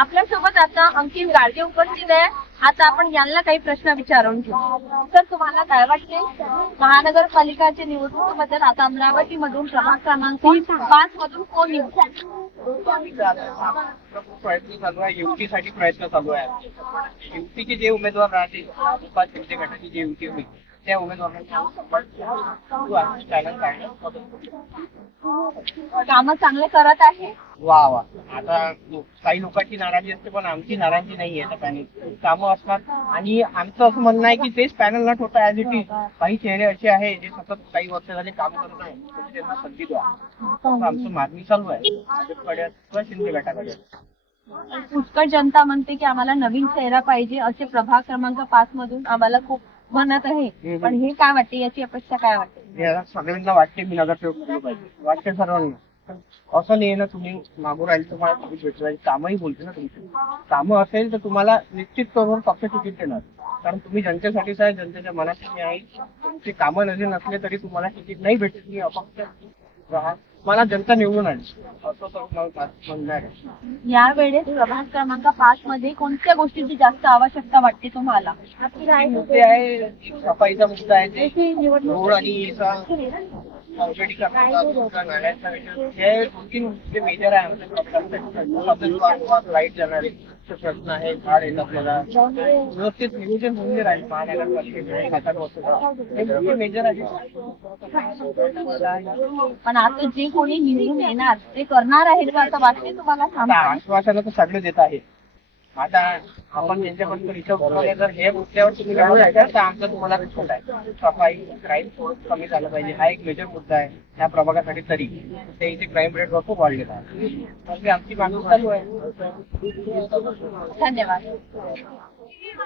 आपल्यासोबत आता अंकित गाडगे उपस्थित आहे. आता आपण यांना काही प्रश्न विचारून घेऊ. तर तुम्हाला काय वाटते, महानगरपालिकाच्या निवडणुकीबद्दल आता अमरावती मधून प्रभाग क्रमांक 5 मधून कोण निवडून? प्रयत्न चालू आहे, युतीसाठी प्रयत्न चालू आहे. युतीचे जे उमेदवार राहतील, पाच शिंदे गटाची जी युती होईल त्या उमेदवारांना काम चांगले करत आहे. वा वा. आता काही लोकांची नाराजी असते, पण आमची नाराजी नाही आहे. पॅनल कामं असतात आणि आमचं असं म्हणणं आहे की तेच पॅनल न ठेवता ऍज इट इज काही चेहरे असे आहे जे सतत काही वर्ष झाले काम करत आहे, तुम्ही त्यांना संधी द्या. आमचं मागणी चालू आहे भाजपकडे किंवा शिंदे गटाकडे. पुष्कळ जनता म्हणते की आम्हाला नवीन चेहरा पाहिजे, असे प्रभाग क्रमांक 5 मधून आम्हाला खूप म्हणत आहे. पण हे काय वाटते, याची अपेक्षा काय वाटते? याला सगळ्यांना वाटते मी नगरसेवक केलं पाहिजे, वाटते सर्वांना. असं नाही ना तुम्ही मागून राहील तुम्हाला तिकीट भेटलं, कामही बोलते ना तुमची. कामं असेल तर तुम्हाला निश्चित तौर पक्ष तिकीट देणार, कारण तुम्ही जनतेसाठीच आहे, जनतेच्या मनाशी आहे. तुमची कामं नसले तरी तुम्हाला तिकीट नाही भेटत, तुम्ही अपक्ष राहा, मला जनता निवडून आली असं तर म्हणणार आहे. यावेळेस प्रभाग क्रमांक 5 मध्ये कोणत्या गोष्टींची जास्त आवश्यकता वाटते तुम्हाला? मुद्दे आहे, सफाईचा मुद्दा आहे, ते रोड आणि नाल्याचा विषय, हे 2-3 मुद्दे मेजर आहे आमच्या. लाईट जाणारे प्रश्न आहे, झाड येतात मला व्यवस्थित नियोजन होऊन राहील महानगरपालिकेकडे हे मेजर आहे. पण आता जे कोणी निवडून येणार ते करणार आहेत का असं वाटते तुम्हाला? आश्वासनं तर सगळे देत आहे. आता आपण त्यांच्यापर्यंत विचार जर हे मुद्द्यावर तुम्ही लढू राहिला तर आमचा तुम्हाला रिस्पॉन्स आहे. सफाई क्राईम थोडं कमी झालं पाहिजे, हा एक मेजर मुद्दा आहे ह्या प्रभागासाठी. तरी ते इथे क्राईम रेट खूप वाढलेला आहे, आमची मागणी चालू आहे. धन्यवाद.